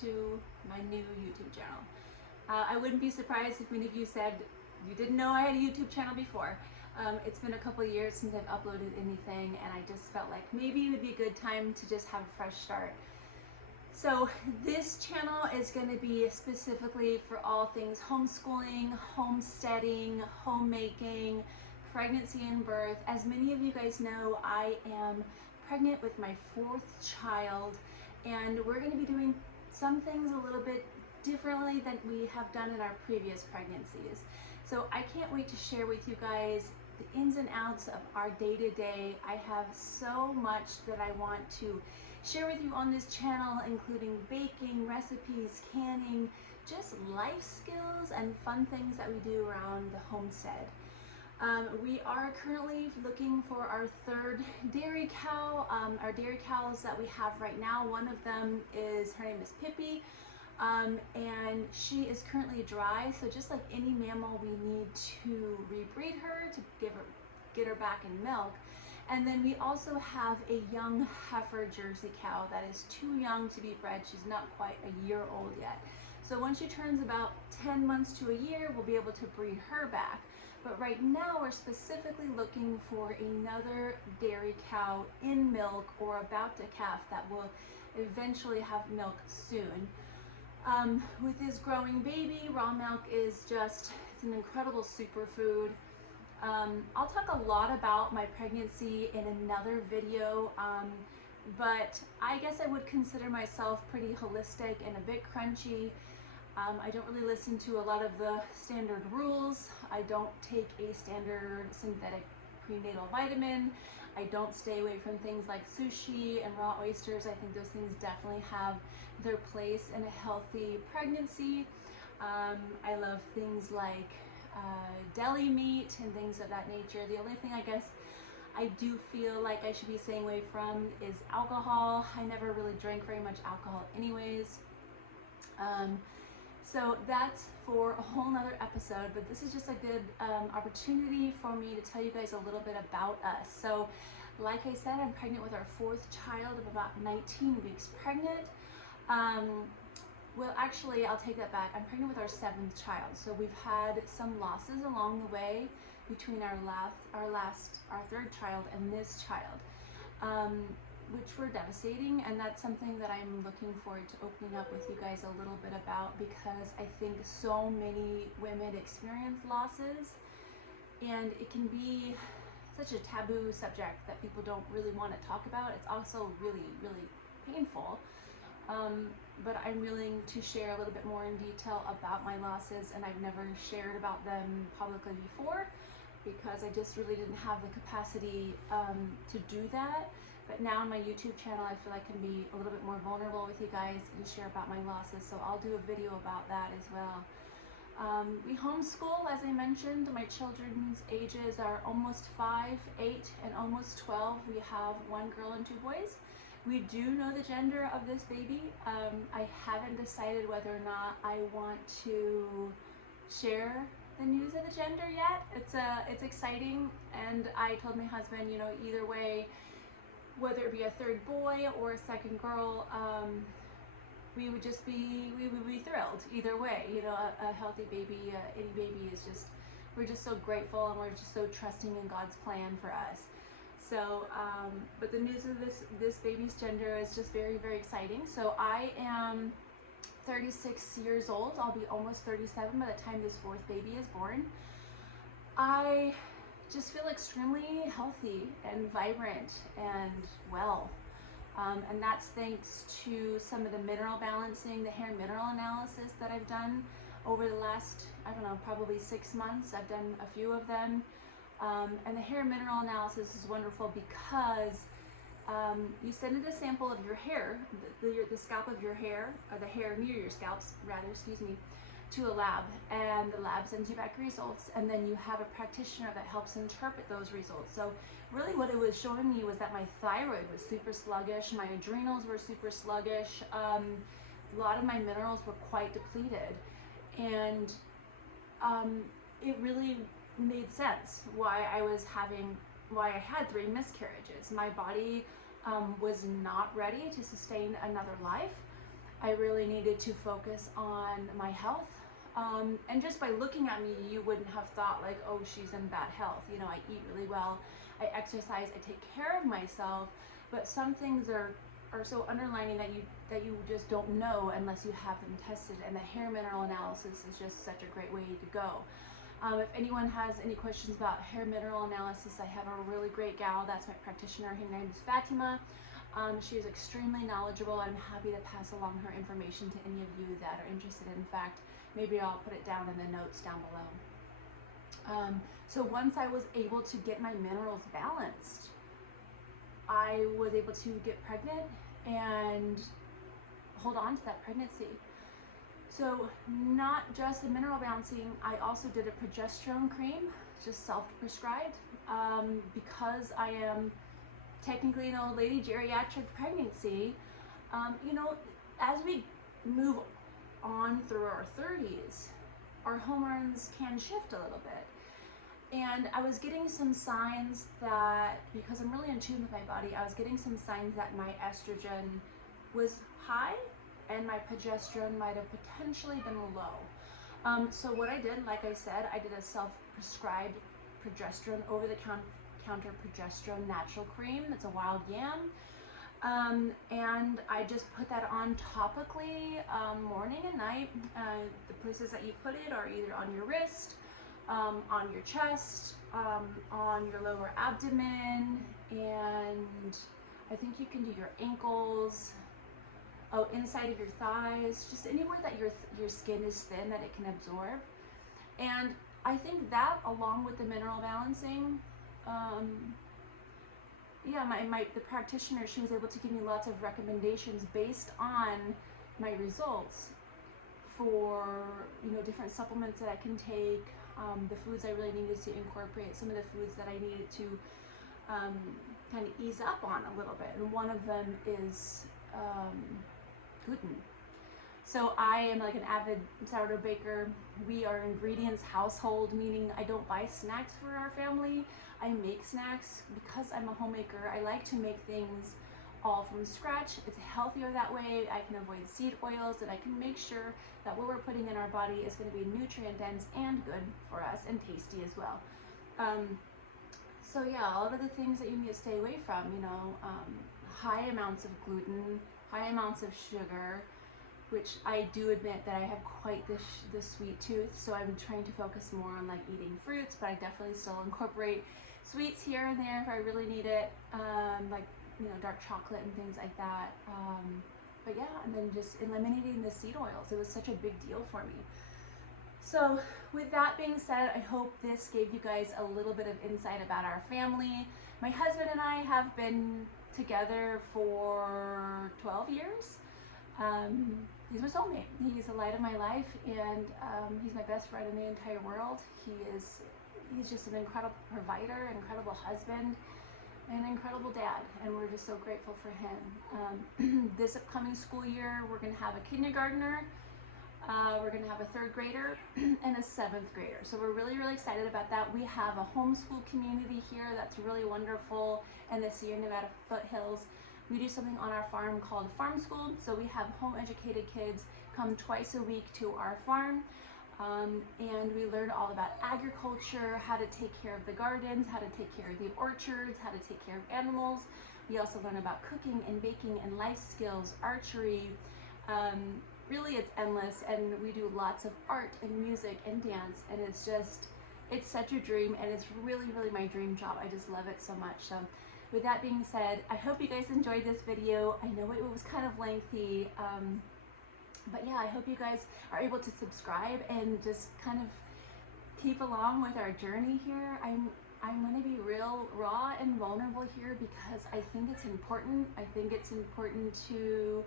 to my new YouTube channel. I wouldn't be surprised if many of you said you didn't know I had a YouTube channel before. It's been a couple of years since I've uploaded anything, and I just felt like maybe it would be a good time to just have a fresh start. So this channel is going to be specifically for all things homeschooling, homesteading, homemaking, pregnancy and birth. As many of you guys know, I am pregnant with my 4th child, and we're going to be doing some things a little bit differently than we have done in our previous pregnancies. So I can't wait to share with you guys the ins and outs of our day-to-day. I have so much that I want to share with you on this channel, including baking, recipes, canning, just life skills and fun things that we do around the homestead. We are currently looking for our 3rd dairy cow. Our dairy cows that we have right now, one of them is, her name is Pippi, and she is currently dry. So just like any mammal, we need to rebreed her to get her back in milk. And then we also have a young heifer Jersey cow that is too young to be bred. She's not quite a year old yet. So once she turns about 10 months to a year, we'll be able to breed her back. But right now we're specifically looking for another dairy cow in milk or about to calf that will eventually have milk soon. With this growing baby, raw milk is just, it's an incredible superfood. I'll talk a lot about my pregnancy in another video, but I guess I would consider myself pretty holistic and a bit crunchy. I don't really listen to a lot of the standard rules. I don't take a standard synthetic prenatal vitamin. I don't stay away from things like sushi and raw oysters. I think those things definitely have their place in a healthy pregnancy. I love things like deli meat and things of that nature. The only thing I guess I do feel like I should be staying away from is alcohol. I never really drank very much alcohol anyways. So that's for a whole nother episode, but this is just a good opportunity for me to tell you guys a little bit about us. So like I said, I'm pregnant with our 4th child of about 19 weeks pregnant. Well, actually, I'll take that back. I'm pregnant with our 7th child. So we've had some losses along the way between our 3rd child and this child, which were devastating. And that's something that I'm looking forward to opening up with you guys a little bit about, because I think so many women experience losses, and it can be such a taboo subject that people don't really want to talk about. It's also really, really painful. But I'm willing to share a little bit more in detail about my losses, and I've never shared about them publicly before because I just really didn't have the capacity to do that. But now on my YouTube channel, I feel I can be a little bit more vulnerable with you guys and share about my losses, so I'll do a video about that as well. We homeschool, as I mentioned. My children's ages are almost 5, 8, and almost 12. We have 1 girl and 2 boys. We do know the gender of this baby. I haven't decided whether or not I want to share the news of the gender yet. It's exciting, and I told my husband, you know, either way, whether it be a 3rd boy or a 2nd girl, we would be thrilled either way. You know, a healthy baby, any baby is just, we're just so grateful, and we're just so trusting in God's plan for us. So, but the news of this baby's gender is just very, very exciting. So I am 36 years old. I'll be almost 37 by the time this 4th baby is born. I just feel extremely healthy and vibrant and well. And that's thanks to some of the mineral balancing, the hair mineral analysis that I've done over the last, I don't know, probably 6 months. I've done a few of them. And the hair mineral analysis is wonderful because you send in a sample of your hair, the scalp of your hair, or the hair near your scalps, rather, excuse me, to a lab, and the lab sends you back results, and then you have a practitioner that helps interpret those results. So really what it was showing me was that my thyroid was super sluggish, my adrenals were super sluggish, a lot of my minerals were quite depleted, and it really made sense why I had 3 miscarriages. My body was not ready to sustain another life. I really needed to focus on my health. And just by looking at me, you wouldn't have thought like, oh, she's in bad health. You know, I eat really well, I exercise, I take care of myself, but some things are so underlining that you just don't know unless you have them tested. And the hair mineral analysis is just such a great way to go. If anyone has any questions about hair mineral analysis, I have a really great gal that's my practitioner. Her name is Fatima. She is extremely knowledgeable. I'm happy to pass along her information to any of you that are interested. In fact, maybe I'll put it down in the notes down below. So once I was able to get my minerals balanced, I was able to get pregnant and hold on to that pregnancy. So not just the mineral balancing, I also did a progesterone cream, just self-prescribed, because I am technically an old lady geriatric pregnancy. You know, as we move on through our 30s, our hormones can shift a little bit. And I was getting some signs that, because I'm really in tune with my body, I was getting some signs that my estrogen was high and my progesterone might have potentially been low. So what I did, like I said, I did a self-prescribed progesterone, over-the-counter progesterone natural cream. It's a wild yam. And I just put that on topically, morning and night. The places that you put it are either on your wrist, on your chest, on your lower abdomen, and I think you can do your ankles, inside of your thighs, just anywhere that your skin is thin that it can absorb. And I think that, along with the mineral balancing, the practitioner, she was able to give me lots of recommendations based on my results for, you know, different supplements that I can take, the foods I really needed to incorporate, some of the foods that I needed to kind of ease up on a little bit. And one of them is gluten. So I am like an avid sourdough baker. We are ingredients household, meaning I don't buy snacks for our family. I make snacks because I'm a homemaker. I like to make things all from scratch. It's healthier that way. I can avoid seed oils, and I can make sure that what we're putting in our body is going to be nutrient dense and good for us, and tasty as well. So yeah, all of the things that you need to stay away from, you know, high amounts of gluten, high amounts of sugar, which I do admit that I have quite the sweet tooth, so I'm trying to focus more on like eating fruits, but I definitely still incorporate sweets here and there if I really need it, like, you know, dark chocolate and things like that. But yeah, and then just eliminating the seed oils. It was such a big deal for me. So with that being said, I hope this gave you guys a little bit of insight about our family. My husband and I have been together for 12 years. He's my soulmate. He's the light of my life, and he's my best friend in the entire world. He's just an incredible provider, incredible husband, and an incredible dad, and we're just so grateful for him. This upcoming school year, we're going to have a kindergartner, we're going to have a 3rd grader, and a 7th grader. So we're really, really excited about that. We have a homeschool community here that's really wonderful in the Sierra Nevada foothills. We do something on our farm called Farm School. So we have home-educated kids come twice a week to our farm, and we learn all about agriculture, how to take care of the gardens, how to take care of the orchards, how to take care of animals. We also learn about cooking and baking and life skills, archery. Really, it's endless, and we do lots of art and music and dance, and it's such a dream, and it's really, really my dream job. I just love it so much. So with that being said, I hope you guys enjoyed this video. I know it was kind of lengthy, but yeah, I hope you guys are able to subscribe and just kind of keep along with our journey here. I'm going to be real raw and vulnerable here because I think it's important. I think it's important to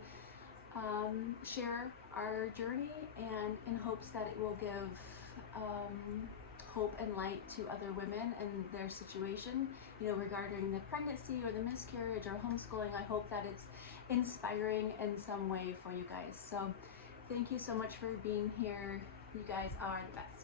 share our journey, and in hopes that it will give hope and light to other women and their situation, you know, regarding the pregnancy or the miscarriage or homeschooling. I hope that it's inspiring in some way for you guys. So thank you so much for being here. You guys are the best.